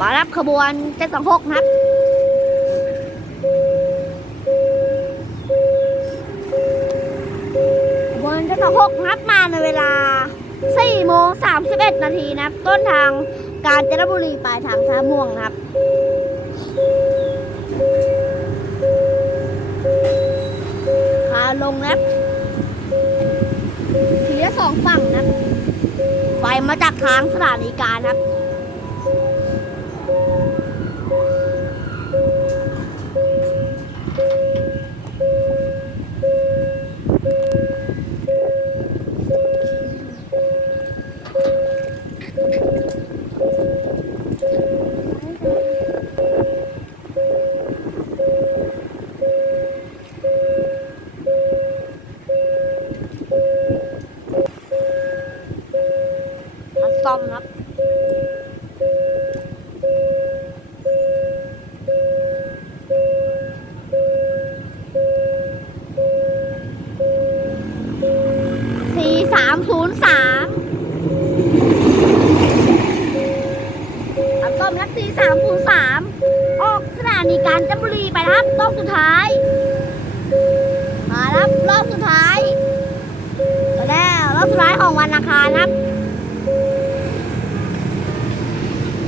มารับขบวน726นะครับขบวน726นะครับมาในเวลา4โมง31 นาทีนะครับ ต้นทางกาญจนบุรีปลายทางท่าม่วงนะครับขาลงนะครับทีละสองฝั่งนะครับไฟมาจากทางสถานีการครับ ซ่อมครับสี่สามศูนย์สาม สี่สามหกสามออกสถานีการจนบุรีไปครับรอบสุดท้าย มาครับรอบสุดท้ายแล้วรอบสุดท้ายของวันอังคารครับ